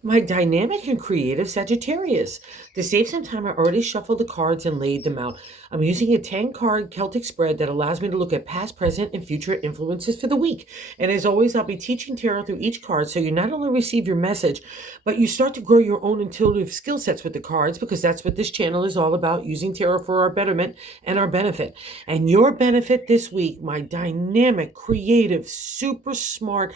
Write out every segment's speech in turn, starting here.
My dynamic and creative Sagittarius. To save some time, I already shuffled the cards and laid them out. I'm using a 10 card Celtic spread that allows me to look at past, present, and future influences for the week. And as always, I'll be teaching tarot through each card so you not only receive your message, but you start to grow your own intuitive skill sets with the cards because that's what this channel is all about, using tarot for our betterment and our benefit. And your benefit this week, my dynamic, creative, super smart,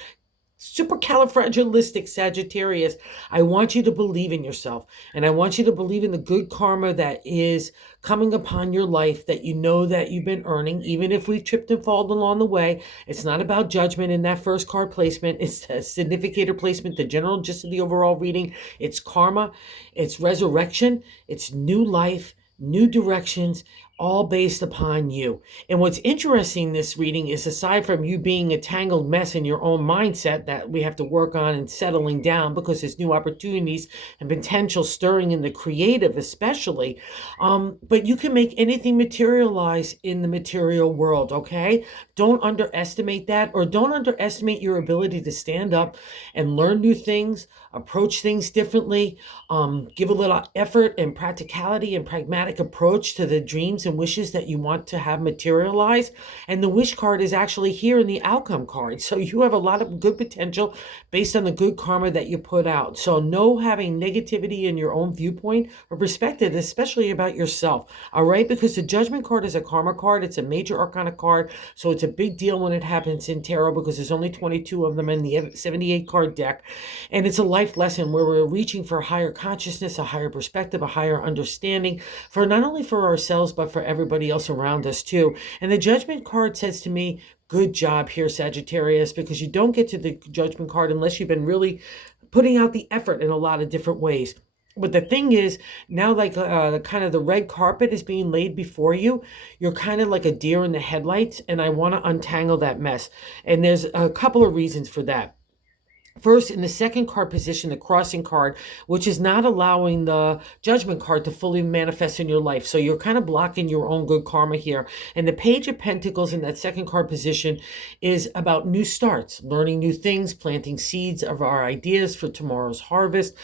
supercalifragilistic Sagittarius, I want you to believe in yourself, and I want you to believe in the good karma that is coming upon your life, that you know that you've been earning, even if we've tripped and fallen along the way. It's not about judgment in that first card placement. It's the significator placement, the general gist of the overall reading. It's karma, it's resurrection, it's new life, new directions, all based upon you. And what's interesting in this reading is, aside from you being a tangled mess in your own mindset that we have to work on and settling down because there's new opportunities and potential stirring in the creative especially, but you can make anything materialize in the material world, okay? Don't underestimate that, or don't underestimate your ability to stand up and learn new things, approach things differently, give a little effort and practicality and pragmatic approach to the dreams and wishes that you want to have materialize. And the wish card is actually here in the outcome card. So you have a lot of good potential based on the good karma that you put out. So no having negativity in your own viewpoint or perspective, especially about yourself. All right. Because the judgment card is a karma card. It's a major arcana card. So it's a big deal when it happens in tarot because there's only 22 of them in the 78 card deck. And it's a life lesson where we're reaching for a higher consciousness, a higher perspective, a higher understanding for not only for ourselves, but for everybody else around us too. And the judgment card says to me, good job here, Sagittarius, because you don't get to the judgment card unless you've been really putting out the effort in a lot of different ways. But the thing is, now like kind of the red carpet is being laid before you, you're kind of like a deer in the headlights, and I want to untangle that mess. And there's a couple of reasons for that. First, in the second card position, the crossing card, which is not allowing the judgment card to fully manifest in your life. So you're kind of blocking your own good karma here. And the Page of Pentacles in that second card position is about new starts, learning new things, planting seeds of our ideas for tomorrow's harvest,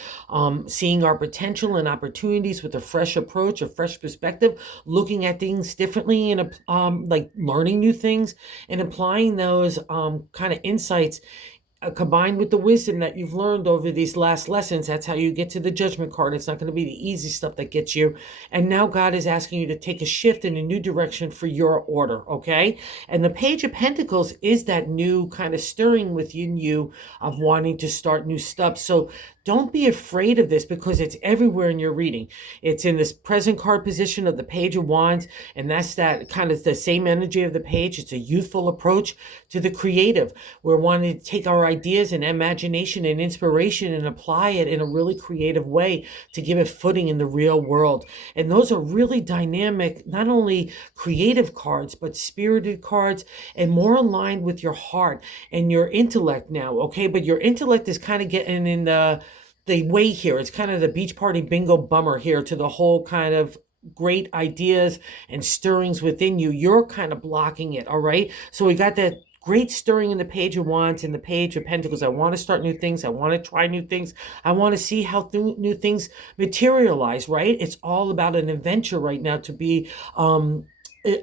seeing our potential and opportunities with a fresh approach, a fresh perspective, looking at things differently, and like learning new things and applying those kind of insights combined with the wisdom that you've learned over these last lessons. That's how you get to the judgment card. It's not going to be the easy stuff that gets you. And now God is asking you to take a shift in a new direction for your order, okay? And the Page of Pentacles is that new kind of stirring within you of wanting to start new stuff. So don't be afraid of this because it's everywhere in your reading. It's in this present card position of the Page of Wands, and that's that kind of the same energy of the page. It's a youthful approach to the creative. We're wanting to take our ideas and imagination and inspiration and apply it in a really creative way to give it footing in the real world. And those are really dynamic, not only creative cards, but spirited cards and more aligned with your heart and your intellect now, okay? But your intellect is kind of getting in the way here. It's kind of the beach party bingo bummer here to the whole kind of great ideas and stirrings within you. You're kind of blocking it, all right? So we got that great stirring in the Page of Wands and the Page of Pentacles. I want to start new things. I want to try new things. I want to see how new things materialize, right? It's all about an adventure right now to be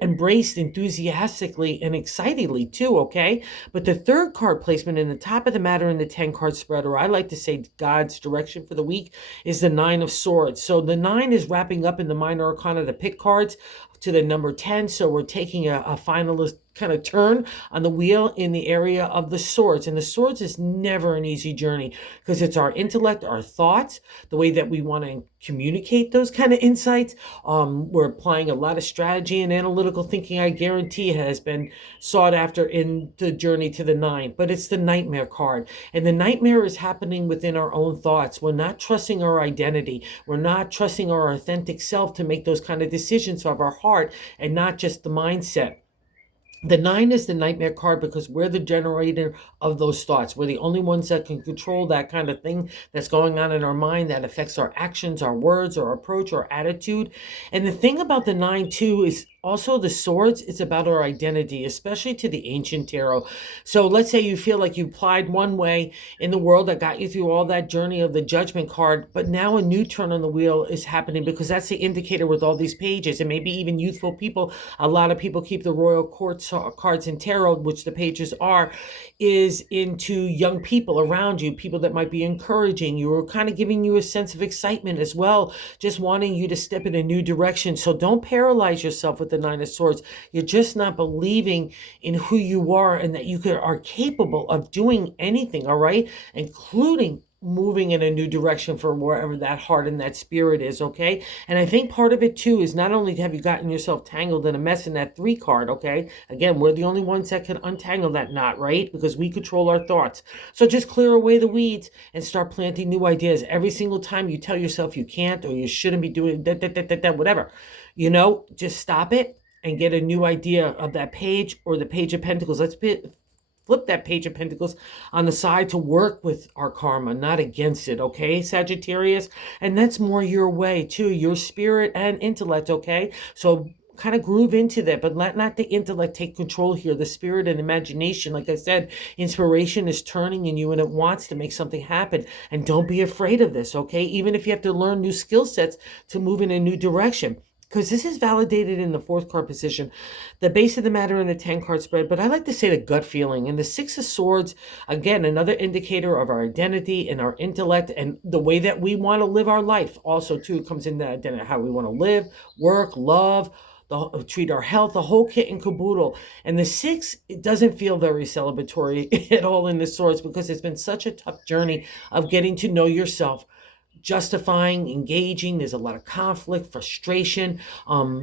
embraced enthusiastically and excitedly too, okay? But the third card placement in the top of the matter in the 10 card spread, or I like to say God's direction for the week, is the 9 of Swords. So the 9 is wrapping up in the minor arcana, the pick cards, to the number 10. So we're taking a finalist kind of turn on the wheel in the area of the swords. And the swords is never an easy journey because it's our intellect, our thoughts, the way that we want to communicate those kind of insights. We're applying a lot of strategy and analytical thinking. I guarantee has been sought after in the journey to the 9, but it's the nightmare card. And the nightmare is happening within our own thoughts. We're not trusting our identity. We're not trusting our authentic self to make those kind of decisions of our heart and not just the mindset. The 9 is the nightmare card because we're the generator of those thoughts. We're the only ones that can control that kind of thing that's going on in our mind that affects our actions, our words, our approach, our attitude. And the thing about the 9 too is Also, the swords, it's about our identity, especially to the ancient tarot. So let's say you feel like you applied one way in the world that got you through all that journey of the judgment card, but now a new turn on the wheel is happening, because that's the indicator with all these pages, and maybe even youthful people. A lot of people keep the royal court cards in tarot, which the pages are, is into young people around you, people that might be encouraging you or kind of giving you a sense of excitement as well, just wanting you to step in a new direction. So don't paralyze yourself with the Nine of Swords. You're just not believing in who you are and that you are capable of doing anything, all right? Including moving in a new direction for wherever that heart and that spirit is, okay? And I think part of it too is not only have you gotten yourself tangled in a mess in that 3 card, okay? Again, we're the only ones that can untangle that knot, right? Because we control our thoughts. So just clear away the weeds and start planting new ideas. Every single time you tell yourself you can't or you shouldn't be doing that, whatever, just stop it and get a new idea of that page or the Page of Pentacles. Flip that Page of Pentacles on the side to work with our karma, not against it, okay, Sagittarius? And that's more your way, too, your spirit and intellect, okay? So kind of groove into that, but let not the intellect take control here. The spirit and imagination, like I said, inspiration is turning in you and it wants to make something happen. And don't be afraid of this, okay? Even if you have to learn new skill sets to move in a new direction. Because this is validated in the 4th card position, the base of the matter in the 10 card spread, but I like to say the gut feeling. And the 6 of Swords, again, another indicator of our identity and our intellect and the way that we want to live our life. Also, too, it comes into how we want to live, work, love, treat our health, the whole kit and caboodle. And the 6, it doesn't feel very celebratory at all in the Swords, because it's been such a tough journey of getting to know yourself, justifying, engaging. There's a lot of conflict, frustration,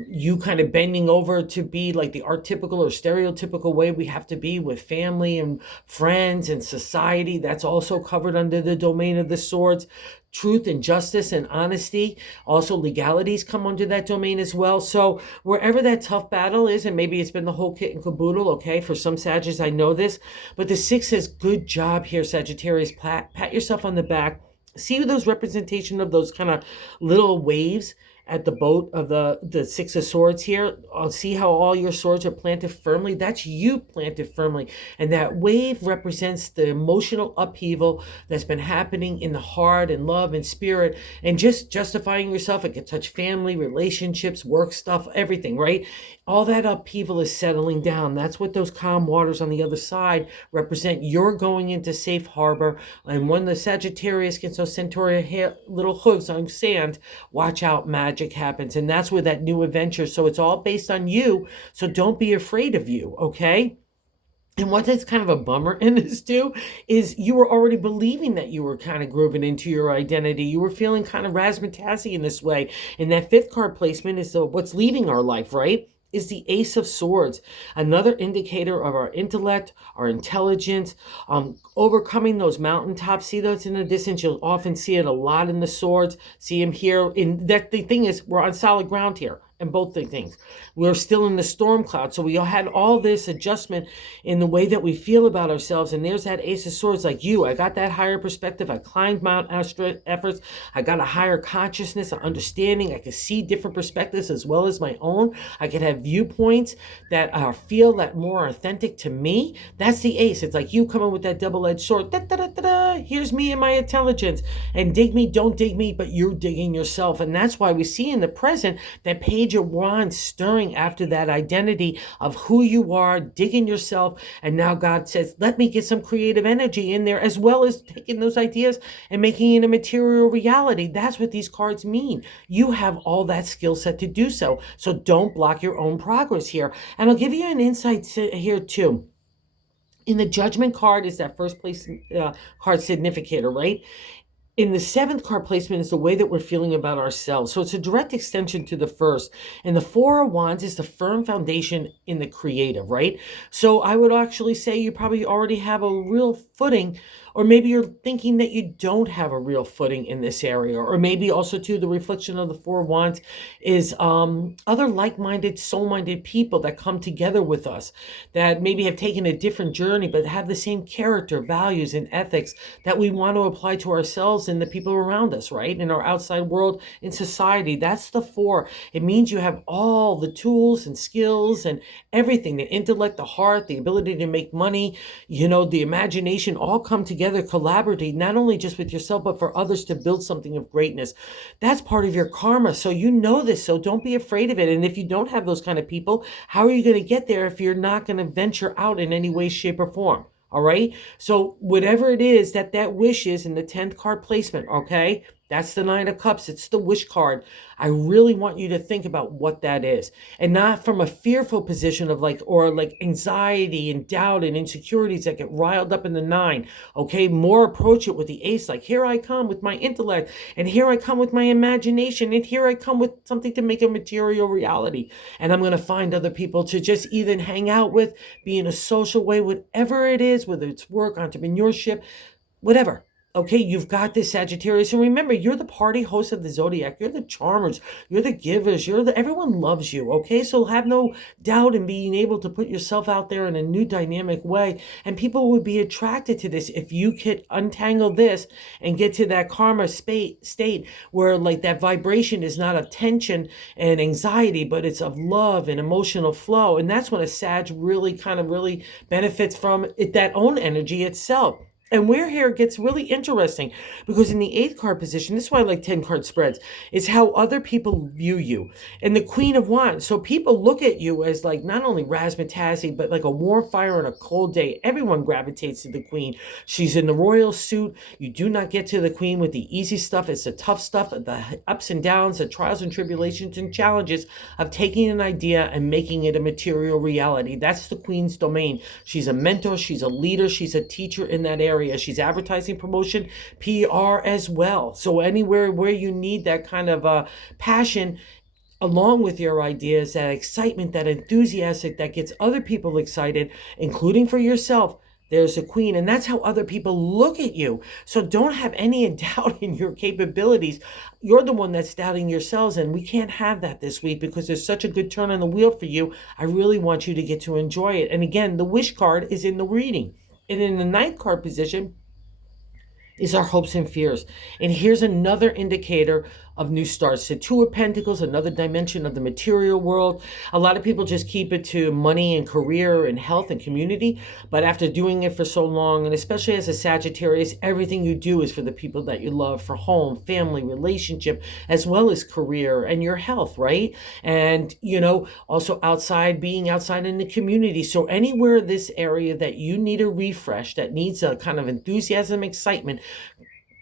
you kind of bending over to be like the archetypical or stereotypical way we have to be with family and friends and society. That's also covered under the domain of the Swords. Truth and justice and honesty, also legalities come under that domain as well. So wherever that tough battle is, and maybe it's been the whole kit and caboodle, okay, for some Sagittarius, I know this, but the 6 says, good job here, Sagittarius. Pat yourself on the back. See those representation of those kind of little waves at the boat of the 6 of Swords here. See how all your swords are planted firmly? That's you planted firmly. And that wave represents the emotional upheaval that's been happening in the heart and love and spirit, and just justifying yourself. It can touch family, relationships, work stuff, everything, right? All that upheaval is settling down. That's what those calm waters on the other side represent. You're going into safe harbor. And when the Sagittarius gets those Centauri little hooves on sand, watch out, magic happens. And that's where that new adventure. So it's all based on you. So don't be afraid of you, okay? And what is kind of a bummer in this too is you were already believing that you were kind of grooving into your identity. You were feeling kind of razzmatazzy in this way. And that 5th card placement is what's leaving our life, right? Is the Ace of Swords, another indicator of our intellect, our intelligence, overcoming those mountaintops. See those in the distance? You'll often see it a lot in the Swords. See them here. In that, the thing is, we're on solid ground here. And both the things. We're still in the storm cloud. So we had all this adjustment in the way that we feel about ourselves. And there's that Ace of Swords, like you. I got that higher perspective. I climbed Mount Everest. I got a higher consciousness, an understanding. I could see different perspectives as well as my own. I could have viewpoints that feel that more authentic to me. That's the Ace. It's like you coming with that double-edged sword. Da, da, da, da, da. Here's me and my intelligence. And dig me, don't dig me, but you're digging yourself. And that's why we see in the present that Page of Wands stirring after that identity of who you are, digging yourself. And now God says, let me get some creative energy in there, as well as taking those ideas and making it a material reality. That's what these cards mean. You have all that skill set to do so. So don't block your own progress here. And I'll give you an insight here too. In the Judgment card is that first place card significator, right? In the 7th card placement is the way that we're feeling about ourselves. So it's a direct extension to the first. And the 4 of Wands is the firm foundation in the creative, right? So I would actually say you probably already have a real footing Or maybe you're thinking that you don't have a real footing in this area. Or maybe also too, the reflection of the Four of Wands is other like-minded, soul-minded people that come together with us, that maybe have taken a different journey but have the same character, values, and ethics that we want to apply to ourselves and the people around us, right? In our outside world, in society. That's the four. It means you have all the tools and skills and everything, the intellect, the heart, the ability to make money, the imagination, all come together, collaborate, not only just with yourself, but for others to build something of greatness. That's part of your karma. So you know this, so don't be afraid of it. And if you don't have those kind of people, how are you going to get there if you're not going to venture out in any way, shape, or form? All right. So whatever it is that wish is in the 10th card placement, okay? That's the Nine of Cups. It's the wish card. I really want you to think about what that is, and not from a fearful position of like anxiety and doubt and insecurities that get riled up in the nine. Okay. More approach it with the ace. Like, here I come with my intellect, and here I come with my imagination, and here I come with something to make a material reality. And I'm going to find other people to just even hang out with, be in a social way, whatever it is, whether it's work, entrepreneurship, whatever. Okay, you've got this, Sagittarius. And remember, you're the party host of the zodiac. You're the charmers. You're the givers. Everyone loves you. Okay, so have no doubt in being able to put yourself out there in a new dynamic way. And people would be attracted to this if you could untangle this and get to that karma state where like that vibration is not of tension and anxiety, but it's of love and emotional flow. And that's when a Sag really benefits from it, that own energy itself. And where here it gets really interesting, because in the 8th card position, this is why I like 10 card spreads, is how other people view you. And the Queen of Wands. So people look at you as like not only razzmatazzy, but like a warm fire on a cold day. Everyone gravitates to the Queen. She's in the royal suit. You do not get to the Queen with the easy stuff. It's the tough stuff, the ups and downs, the trials and tribulations and challenges of taking an idea and making it a material reality. That's the Queen's domain. She's a mentor. She's a leader. She's a teacher in that area. She's advertising, promotion, PR as well. So anywhere where you need that kind of passion along with your ideas, that excitement, that enthusiasm that gets other people excited, including for yourself, there's a Queen. And that's how other people look at you. So don't have any doubt in your capabilities. You're the one that's doubting yourselves, and we can't have that this week because there's such a good turn on the wheel for you. I really want you to get to enjoy it. And again, the wish card is in the reading. And in the 9th card position is our hopes and fears. And here's another indicator of new starts. The Two of Pentacles, another dimension of the material world. A lot of people just keep it to money and career and health and community. But after doing it for so long, and especially as a Sagittarius, everything you do is for the people that you love, for home, family, relationship, as well as career and your health, right? And, also being outside in the community. So anywhere this area that you need a refresh, that needs a kind of enthusiasm, excitement,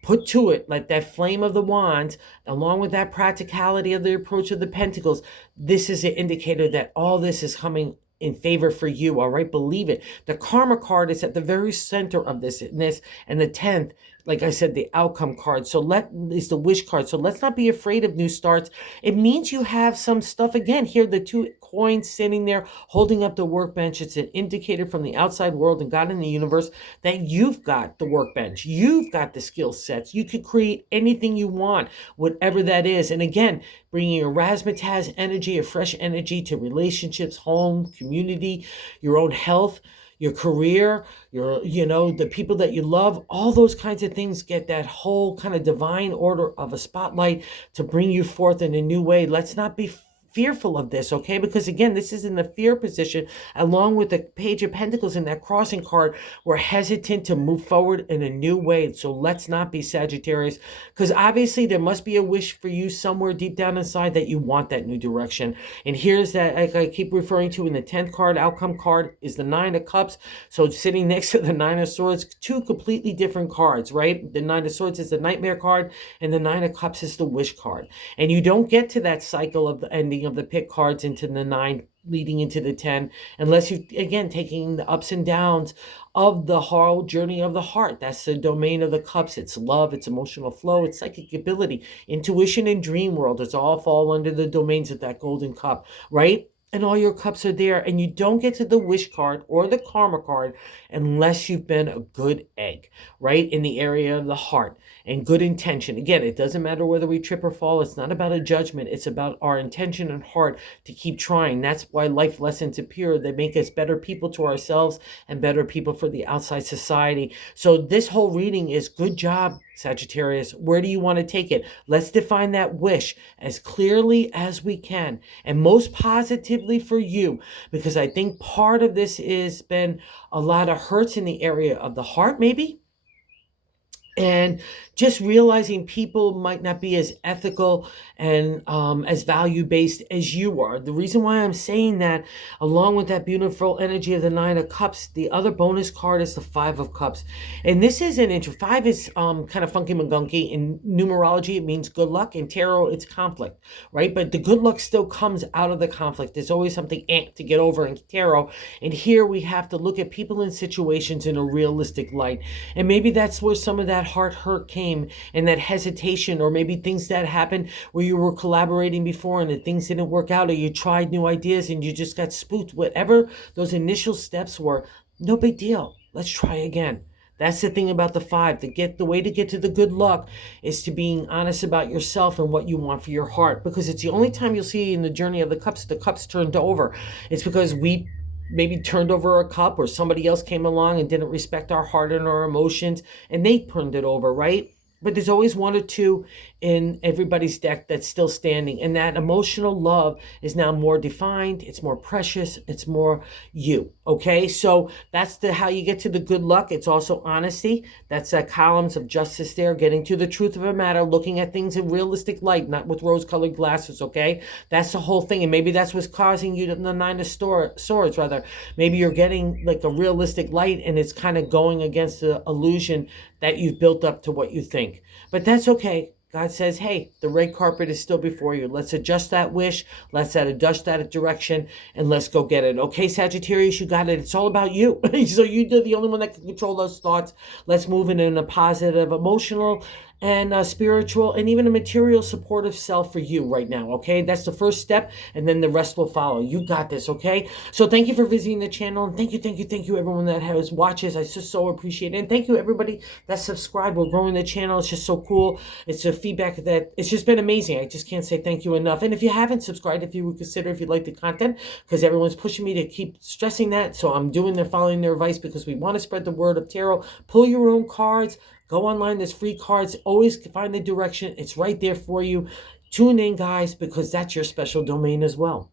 put to it like that flame of the wands, along with that practicality of the approach of the pentacles. This is an indicator that all this is coming in favor for you. All right, believe it. The karma card is at the very center of this, and the 10th, like I said, the outcome card. Is the wish card. So let's not be afraid of new starts. It means you have some stuff. Again, here, the 2 coins sitting there holding up the workbench. It's an indicator from the outside world and God in the universe that you've got the workbench. You've got the skill sets. You could create anything you want, whatever that is. And again, bringing a razzmatazz energy, a fresh energy to relationships, home, community, your own health, your career, the people that you love, all those kinds of things get that whole kind of divine order of a spotlight to bring you forth in a new way. Let's not be fearful of this, okay? Because again, this is in the fear position, along with the Page of Pentacles in that crossing card. We're hesitant to move forward in a new way. So let's not be, Sagittarius, because obviously there must be a wish for you somewhere deep down inside that you want that new direction. And here's that, like I keep referring to in the 10th card, outcome card, is the 9 of Cups. So sitting next to the 9 of Swords, 2 completely different cards, right? The 9 of Swords is the nightmare card, and the 9 of Cups is the wish card. And you don't get to that cycle of the ending of the pick cards into the 9 leading into the 10 unless you, again, taking the ups and downs of the whole journey of the heart. That's the domain of the cups. It's love, it's emotional flow, it's psychic ability, intuition, and dream world. It's all fall under the domains of that golden cup, right? and all your cups are there, and you don't get to the wish card or the karma card unless you've been a good egg, right? In the area of the heart and good intention. Again, it doesn't matter whether we trip or fall. It's not about a judgment. It's about our intention and heart to keep trying. That's why life lessons appear. They make us better people to ourselves and better people for the outside society. So this whole reading is good job, Sagittarius. Where do you want to take it? Let's define that wish as clearly as we can and most positively for you, because I think part of this has been a lot of hurts in the area of the heart, maybe. And just realizing people might not be as ethical and as value-based as you are. The reason why I'm saying that, along with that beautiful energy of the Nine of Cups, the other bonus card is the Five of Cups. And this is an intro. Five is kind of funky magunky. In numerology, it means good luck. In tarot, it's conflict, right? But the good luck still comes out of the conflict. There's always something to get over in tarot. And here we have to look at people and situations in a realistic light. And maybe that's where some of that heart hurt came, and that hesitation, or maybe things that happened where you were collaborating before and the things didn't work out, or you tried new ideas and you just got spooked. Whatever those initial steps were, no big deal. Let's try again. That's the thing about the five. The way to get to the good luck is to being honest about yourself and what you want for your heart, because it's the only time you'll see in the journey of the cups turned over. It's because we maybe turned over a cup, or somebody else came along and didn't respect our heart and our emotions, and they turned it over, right? But there's always one or two in everybody's deck that's still standing. And that emotional love is now more defined. It's more precious. It's more you. Okay. So that's how you get to the good luck. It's also honesty. That's columns of justice there, getting to the truth of a matter, looking at things in realistic light, not with rose-colored glasses. Okay. That's the whole thing. And maybe that's what's causing you the Nine of Swords, rather. Maybe you're getting like a realistic light, and it's kind of going against the illusion that you've built up to what you think. But that's okay. God says, hey, the red carpet is still before you. Let's adjust that wish. Let's adjust that direction, and let's go get it. Okay, Sagittarius, you got it. It's all about you. So you're the only one that can control those thoughts. Let's move in a positive, emotional, and spiritual, and even a material supportive self for you right now. Okay, that's the first step, and then the rest will follow. You got this. Okay, so thank you for visiting the channel, and thank you everyone that has watches. I just so appreciate it. And thank you everybody that subscribed. We're growing the channel. It's just so cool. It's a feedback that it's just been amazing. I just can't say thank you enough. And if you haven't subscribed, if you would consider, if you like the content, because everyone's pushing me to keep stressing that, so I'm following their advice, because we want to spread the word of tarot. Pull your own cards. Go online, there's free cards. Always find the direction. It's right there for you. Tune in, guys, because that's your special domain as well.